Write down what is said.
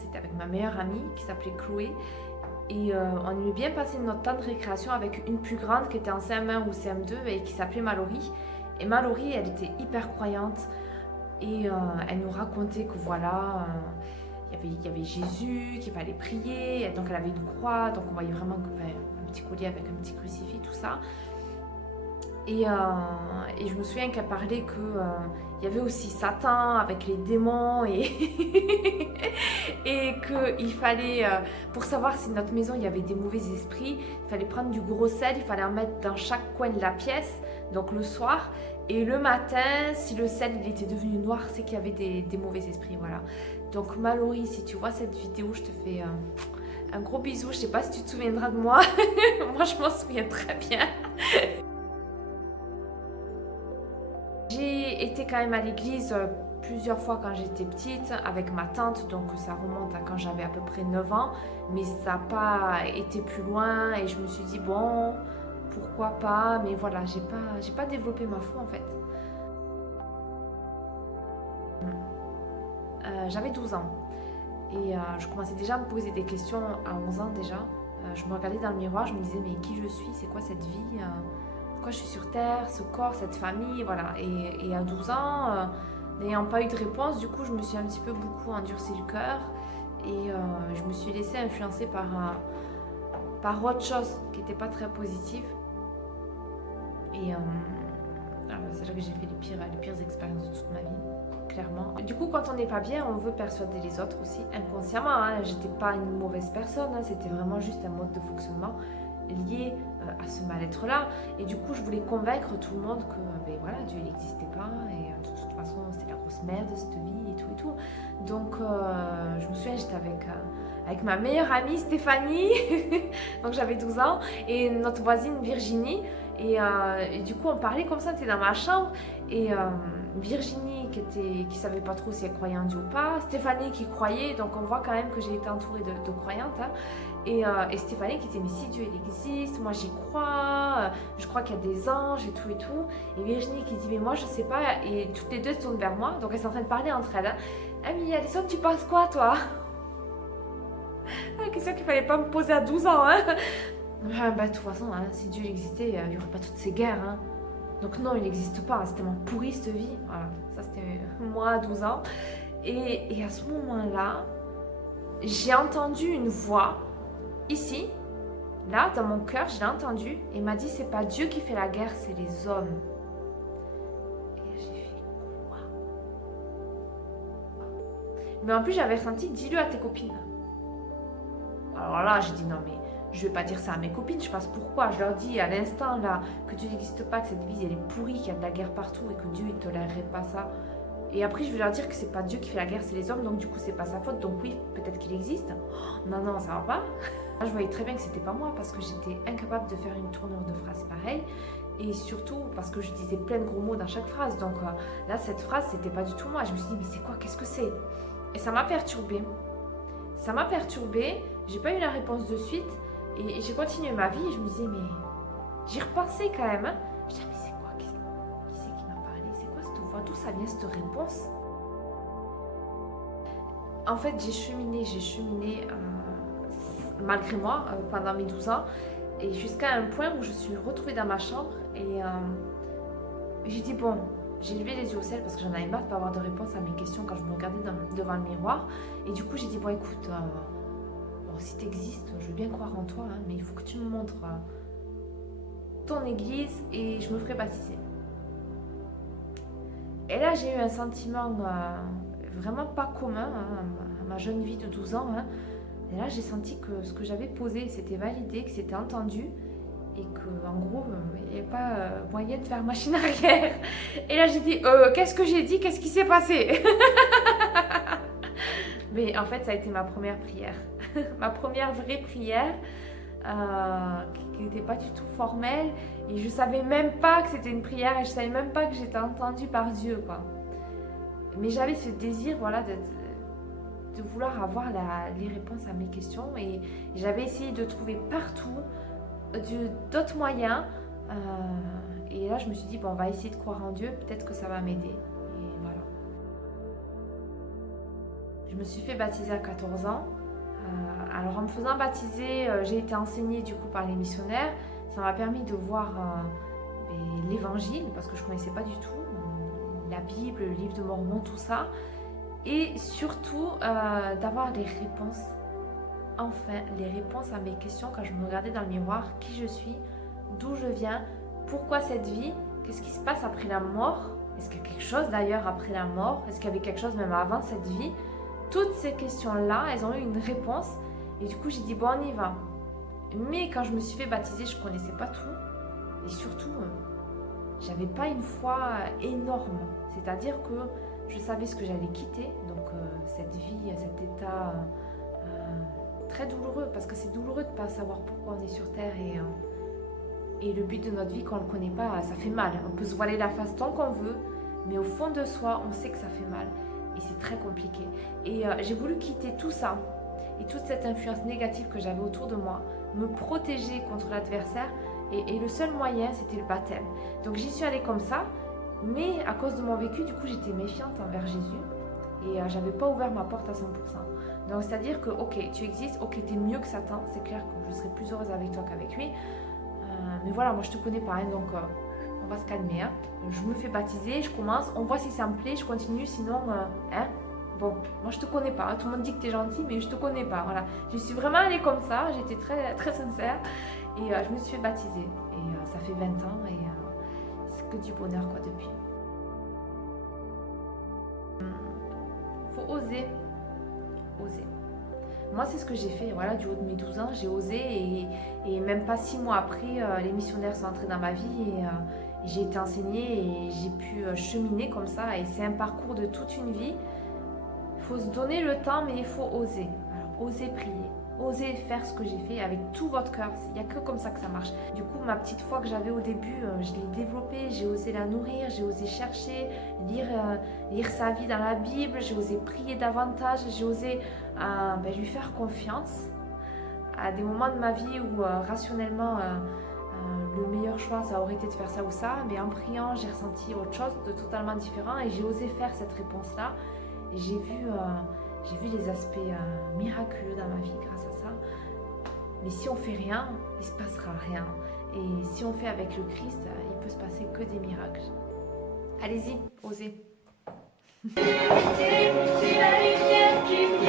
c'était avec ma meilleure amie qui s'appelait Chloé. Et on aimait bien passer notre temps de récréation avec une plus grande qui était en CM1 ou CM2 et qui s'appelait Mallory. Et Mallory, elle était hyper croyante et elle nous racontait que voilà, il y avait Jésus, qu'il fallait prier, donc elle avait une croix, donc on voyait vraiment un petit collier avec un petit crucifix, tout ça. Et je me souviens qu'elle parlait qu'il y avait aussi Satan avec les démons et, et qu'il fallait, pour savoir si dans notre maison il y avait des mauvais esprits, il fallait prendre du gros sel, il fallait en mettre dans chaque coin de la pièce, donc le soir. Et le matin, si le sel il était devenu noir, c'est qu'il y avait des mauvais esprits, voilà. Donc Mallory, si tu vois cette vidéo, je te fais un gros bisou. Je sais pas si tu te souviendras de moi. Moi, je m'en souviens très bien. J'ai été quand même à l'église plusieurs fois quand j'étais petite avec ma tante, donc ça remonte à quand j'avais à peu près 9 ans, mais ça n'a pas été plus loin et je me suis dit bon, pourquoi pas, mais voilà, j'ai pas développé ma foi en fait. J'avais 12 ans et je commençais déjà à me poser des questions à 11 ans déjà. Je me regardais dans le miroir, je me disais mais qui je suis, c'est quoi cette vie, pourquoi je suis sur Terre, ce corps, cette famille, voilà. Et à 12 ans, n'ayant pas eu de réponse, du coup, je me suis un petit peu beaucoup endurci le cœur et je me suis laissée influencer par autre chose qui n'était pas très positive. Et c'est là que j'ai fait les pires expériences de toute ma vie, clairement. Du coup, quand on n'est pas bien, on veut persuader les autres aussi, inconsciemment. Hein. J'étais pas une mauvaise personne, hein. C'était vraiment juste un mode de fonctionnement lié à ce mal-être-là. Et du coup, je voulais convaincre tout le monde que ben voilà, Dieu n'existait pas et de toute façon, c'était la grosse merde cette vie et tout et tout. Donc, je me souviens, j'étais avec ma meilleure amie Stéphanie, donc j'avais 12 ans, et notre voisine Virginie. Et du coup, on parlait comme ça, on était dans ma chambre. Et Virginie, qui savait pas trop si elle croyait en Dieu ou pas. Stéphanie qui croyait, donc on voit quand même que j'ai été entourée de croyantes. Hein. Et Stéphanie qui disait mais si Dieu il existe, moi j'y crois, je crois qu'il y a des anges et tout et tout. Et Virginie qui dit mais moi je sais pas, et toutes les deux se tournent vers moi, donc elles sont en train de parler entre elles. Hein. Ah mais Alison, tu penses quoi toi? La question qu'il fallait pas me poser à 12 ans. Hein. Ah, bah de toute façon, hein, si Dieu existait, il n'y aurait pas toutes ces guerres. Hein. Donc non, il n'existe pas, c'est tellement pourri cette vie. Voilà, ça c'était moi à 12 ans. Et à ce moment-là, j'ai entendu une voix, ici, là, dans mon cœur, je l'ai entendue, et il m'a dit, c'est pas Dieu qui fait la guerre, c'est les hommes. Et j'ai fait quoi? Mais en plus, j'avais senti, dis-le à tes copines. Alors là, j'ai dit, non mais, je vais pas dire ça à mes copines, je pense pourquoi. Je leur dis à l'instant là que Dieu n'existe pas, que cette vie elle est pourrie, qu'il y a de la guerre partout et que Dieu il tolérerait pas ça. Et après je vais leur dire que c'est pas Dieu qui fait la guerre, c'est les hommes, donc du coup c'est pas sa faute, donc oui, peut-être qu'il existe. Oh, non, non, ça va pas. Là, je voyais très bien que c'était pas moi parce que j'étais incapable de faire une tournure de phrase pareille. Et surtout parce que je disais plein de gros mots dans chaque phrase. Donc là, cette phrase, c'était pas du tout moi. Je me suis dit, mais c'est quoi? Qu'est-ce que c'est? Et ça m'a perturbée. Ça m'a perturbée. J'ai pas eu la réponse de suite. Et j'ai continué ma vie et je me disais, mais j'y repensais quand même. Hein. Je disais, mais c'est quoi? Qui c'est qui m'a parlé? C'est quoi cette voix? D'où ça vient cette réponse? En fait, j'ai cheminé malgré moi pendant mes 12 ans et jusqu'à un point où je suis retrouvée dans ma chambre et j'ai dit, bon, j'ai levé les yeux au ciel parce que j'en avais marre de ne pas avoir de réponse à mes questions quand je me regardais devant le miroir. Et du coup, j'ai dit, bon, écoute, si tu existes, je veux bien croire en toi, hein, mais il faut que tu me montres ton église et je me ferai baptiser. Et là, j'ai eu un sentiment vraiment pas commun hein, à ma jeune vie de 12 ans. Hein. Et là, j'ai senti que ce que j'avais posé, c'était validé, que c'était entendu et qu'en gros, il n'y avait pas moyen de faire machine arrière. Et là, j'ai dit, qu'est-ce que j'ai dit? Qu'est-ce qui s'est passé? Mais en fait, ça a été ma première prière. Ma première vraie prière qui n'était pas du tout formelle. Et je savais même pas que c'était une prière et je savais même pas que j'étais entendue par Dieu, quoi. Mais j'avais ce désir, voilà, de vouloir avoir les réponses à mes questions. Et j'avais essayé de trouver partout d'autres moyens. Et là, je me suis dit, bon, on va essayer de croire en Dieu. Peut-être que ça va m'aider. Et voilà. Je me suis fait baptiser à 14 ans. Alors en me faisant baptiser, j'ai été enseignée du coup par les missionnaires. Ça m'a permis de voir l'évangile, parce que je ne connaissais pas du tout, la Bible, le livre de Mormon, tout ça. Et surtout d'avoir les réponses, enfin les réponses à mes questions quand je me regardais dans le miroir, qui je suis, d'où je viens, pourquoi cette vie, qu'est-ce qui se passe après la mort, est-ce qu'il y a quelque chose d'ailleurs après la mort, est-ce qu'il y avait quelque chose même avant cette vie. Toutes ces questions-là, elles ont eu une réponse et du coup j'ai dit bon on y va. Mais quand je me suis fait baptiser, je ne connaissais pas tout et surtout j'avais pas une foi énorme, c'est-à-dire que je savais ce que j'allais quitter, donc cette vie, cet état très douloureux, parce que c'est douloureux de ne pas savoir pourquoi on est sur Terre et le but de notre vie, quand on ne le connaît pas, ça fait mal. On peut se voiler la face tant qu'on veut, mais au fond de soi, on sait que ça fait mal et c'est très compliqué. Et j'ai voulu quitter tout ça et toute cette influence négative que j'avais autour de moi, me protéger contre l'adversaire et le seul moyen, c'était le baptême. Donc j'y suis allée comme ça. Mais à cause de mon vécu, du coup, j'étais méfiante envers Jésus et j'avais pas ouvert ma porte à 100%. Donc, c'est-à-dire que, ok, tu existes, ok, t'es mieux que Satan, c'est clair que je serais plus heureuse avec toi qu'avec lui. Mais voilà, moi, je te connais pas, hein, donc on va se calmer. Hein. Je me fais baptiser, je commence, on voit si ça me plaît, je continue, sinon, hein. Bon, moi, je te connais pas. Hein. Tout le monde dit que t'es gentil, mais je te connais pas. Voilà, je suis vraiment allée comme ça, j'étais très, très sincère et je me suis fait baptiser. Et ça fait 20 ans et que du bonheur quoi depuis. Faut oser. Moi c'est ce que j'ai fait, voilà, du haut de mes 12 ans, j'ai osé et même pas 6 mois après, les missionnaires sont entrés dans ma vie et j'ai été enseignée et j'ai pu cheminer comme ça et c'est un parcours de toute une vie. Il faut se donner le temps mais il faut oser. Alors oser prier. Osez faire ce que j'ai fait avec tout votre cœur. Il n'y a que comme ça que ça marche. Du coup, ma petite foi que j'avais au début, je l'ai développée. J'ai osé la nourrir, j'ai osé chercher, lire sa vie dans la Bible. J'ai osé prier davantage. J'ai osé lui faire confiance. À des moments de ma vie où rationnellement, le meilleur choix, ça aurait été de faire ça ou ça. Mais en priant, j'ai ressenti autre chose de totalement différent. Et j'ai osé faire cette réponse-là. Et j'ai vu les aspects miraculeux dans ma vie grâce à ça. Mais si on fait rien, il ne se passera rien. Et si on fait avec le Christ, il peut se passer que des miracles. Allez-y, osez. C'est la lumière qui